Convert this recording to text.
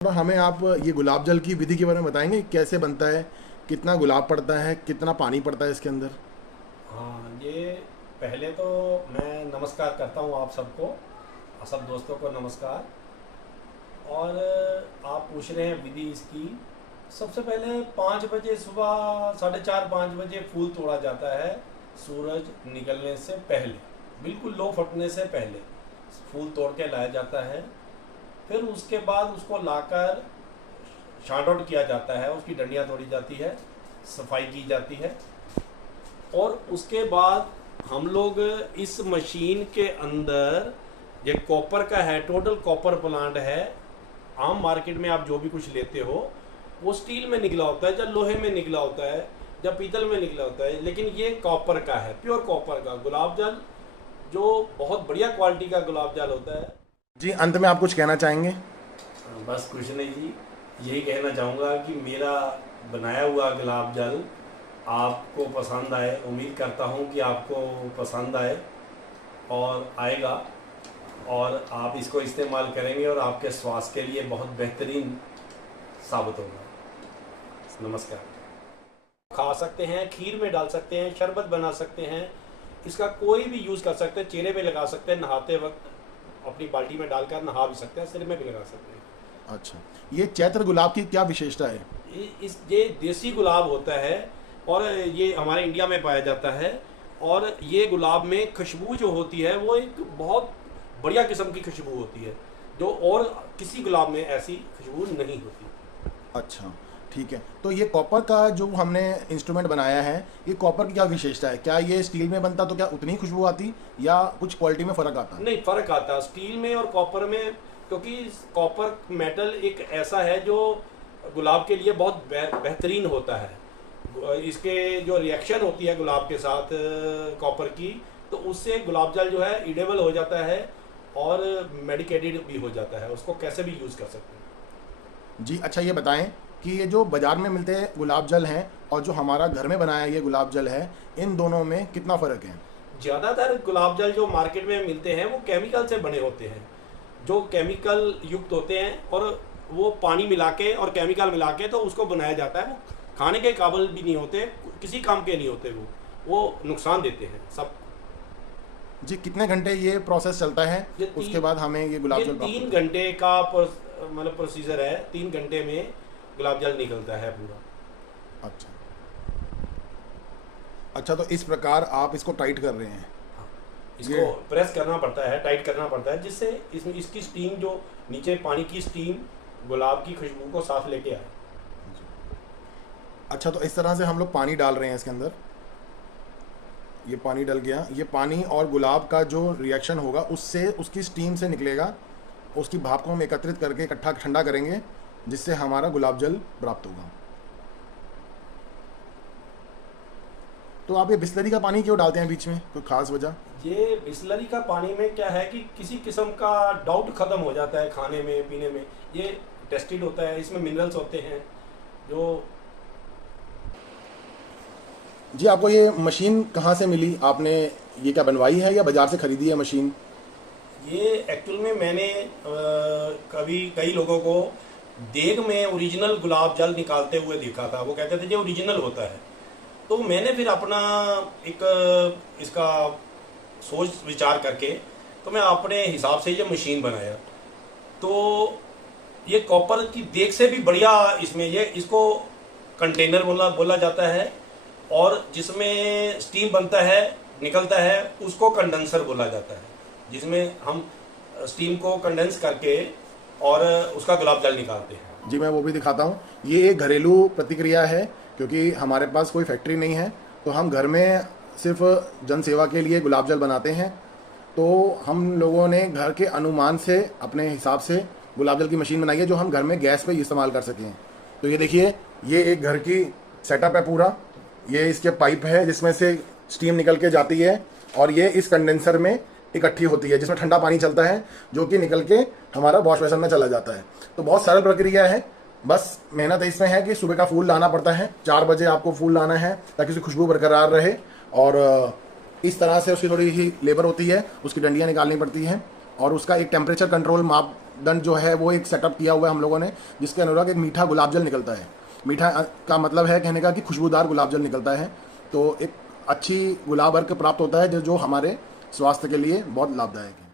थोड़ा हमें आप ये गुलाब जल की विधि के बारे में बताएंगे, कैसे बनता है, कितना गुलाब पड़ता है, कितना पानी पड़ता है इसके अंदर। हाँ, ये पहले तो मैं नमस्कार करता हूँ आप सबको, सब दोस्तों को नमस्कार। और आप पूछ रहे हैं विधि इसकी। सबसे पहले 5 बजे सुबह, 4:30-5 बजे फूल तोड़ा जाता है। सूरज निकलने से पहले, बिल्कुल लो फटने से पहले फूल तोड़ के लाया जाता है। फिर उसके बाद उसको लाकर छांट आउट किया जाता है, उसकी डंडियाँ तोड़ी जाती है, सफाई की जाती है। और उसके बाद हम लोग इस मशीन के अंदर, ये कॉपर का है, टोटल कॉपर प्लांट है। आम मार्केट में आप जो भी कुछ लेते हो वो स्टील में निकला होता है, या लोहे में निकला होता है, या पीतल में निकला होता है, लेकिन ये कॉपर का है, प्योर कॉपर का गुलाब जल, जो बहुत बढ़िया क्वालिटी का गुलाब जल होता है। जी, अंत में आप कुछ कहना चाहेंगे? बस कुछ नहीं जी, यही कहना चाहूँगा कि मेरा बनाया हुआ गुलाब जल आपको पसंद आए। उम्मीद करता हूँ कि आपको पसंद आए और आएगा, और आप इसको इस्तेमाल करेंगे और आपके स्वास्थ्य के लिए बहुत बेहतरीन साबित होगा। नमस्कार। खा सकते हैं, खीर में डाल सकते हैं, शरबत बना सकते हैं, इसका कोई भी यूज़ कर सकते हैं, चेहरे पे लगा सकते हैं, नहाते वक्त अपनी बाल्टी में डालकर नहा भी सकते हैं, सिर में भी लगा सकते हैं। अच्छा, ये चैत्र गुलाब की क्या विशेषता है? ये देसी गुलाब होता है और ये हमारे इंडिया में पाया जाता है। और ये गुलाब में खुशबू जो होती है वो एक बहुत बढ़िया किस्म की खुशबू होती है, जो और किसी गुलाब में ऐसी खुशबू नहीं होती। अच्छा, ठीक है। तो ये कॉपर का जो हमने इंस्ट्रूमेंट बनाया है, ये कॉपर की क्या विशेषता है? क्या ये स्टील में बनता तो क्या उतनी ही खुशबू आती, या कुछ क्वालिटी में फ़र्क आता? नहीं, फ़र्क आता है स्टील में और कॉपर में, क्योंकि कॉपर मेटल एक ऐसा है जो गुलाब के लिए बहुत बेहतरीन होता है। इसके जो रिएक्शन होती है गुलाब के साथ कॉपर की, तो उससे गुलाब जल जो है इडेबल हो जाता है और मेडिकेटेड भी हो जाता है, उसको कैसे भी यूज़ कर सकते हैं। जी, अच्छा ये बताएं कि ये जो बाज़ार में मिलते हैं गुलाब जल हैं और जो हमारा घर में बनाया ये गुलाब जल है, इन दोनों में कितना फ़र्क है? ज़्यादातर गुलाब जल जो मार्केट में मिलते हैं वो केमिकल से बने होते हैं, जो केमिकल युक्त होते हैं, और वो पानी मिला के और केमिकल मिला के तो उसको बनाया जाता है। वो खाने के काबिल भी नहीं होते, किसी काम के नहीं होते, वो नुकसान देते हैं सब। जी, कितने घंटे ये प्रोसेस चलता है? उसके बाद हमें ये गुलाब जल 3 घंटे का मतलब प्रोसीजर है। 3 घंटे में गुलाब जल निकलता है पूरा। अच्छा, अच्छा, तो इस प्रकार आप इसको टाइट कर रहे हैं? हाँ, इसको प्रेस करना पड़ता है, टाइट करना पड़ता है, जिससे इसकी स्टीम, जो नीचे पानी की स्टीम गुलाब की खुशबू को साफ लेके आए। अच्छा, तो इस तरह से हम लोग पानी डाल रहे हैं इसके अंदर। ये पानी डल गया। ये पानी और गुलाब का जो रिएक्शन होगा उससे, उसकी स्टीम से निकलेगा, उसकी भाप को हम एकत्रित करके इकट्ठा ठंडा करेंगे, जिससे हमारा गुलाब जल प्राप्त होगा। तो आप ये बिस्लरी का पानी क्यों डालते हैं बीच में, कोई खास वजह? ये बिस्लरी का पानी में क्या है कि किसी किस्म का डाउट ख़त्म हो जाता है खाने में, पीने में। ये टेस्टेड होता है, इसमें मिनरल्स होते हैं जो। जी, आपको ये मशीन कहाँ से मिली? आपने ये क्या बनवाई है या बाज़ार से ख़रीदी है मशीन? ये एक्चुअल में मैंने कभी कई लोगों को देग में ओरिजिनल गुलाब जल निकालते हुए देखा था। वो कहते थे ये ओरिजिनल होता है। तो मैंने फिर अपना एक इसका सोच विचार करके तो मैं अपने हिसाब से ये मशीन बनाया। तो ये कॉपर की देग से भी बढ़िया इसमें इसको कंटेनर बोला जाता है, और जिसमें स्टीम बनता है, निकलता है, उसको कंडेंसर बोला जाता है, जिसमें हम स्टीम को कंडेंस करके और उसका गुलाब जल निकालते हैं। जी, मैं वो भी दिखाता हूँ। ये एक घरेलू प्रतिक्रिया है, क्योंकि हमारे पास कोई फैक्ट्री नहीं है, तो हम घर में सिर्फ जन सेवा के लिए गुलाब जल बनाते हैं। तो हम लोगों ने घर के अनुमान से, अपने हिसाब से गुलाब जल की मशीन बनाई है, जो हम घर में गैस पे इस्तेमाल कर सकें। तो ये देखिए, ये एक घर की सेटअप है पूरा। ये इसके पाइप है जिसमें से स्टीम निकल के जाती है, और ये इस कंडेंसर में इकट्ठी होती है, जिसमें ठंडा पानी चलता है, जो कि निकल के हमारा वॉश बेसिन में चला जाता है। तो बहुत सरल प्रक्रिया है। बस मेहनत इसमें है कि सुबह का फूल लाना पड़ता है, 4 बजे आपको फूल लाना है, ताकि उसकी खुशबू बरकरार रहे। और इस तरह से उसकी थोड़ी ही लेबर होती है, उसकी डंडियाँ निकालनी पड़ती हैं, और उसका एक टेम्परेचर कंट्रोल माप दंड जो है वो एक सेटअप किया हुआ है हम लोगों ने, जिसके अनुराग एक मीठा गुलाब जल निकलता है। मीठा का मतलब है कहने का कि खुशबूदार गुलाब जल निकलता है, तो एक अच्छी गुलाब अर्क प्राप्त होता है जो हमारे स्वास्थ्य के लिए बहुत लाभदायक है।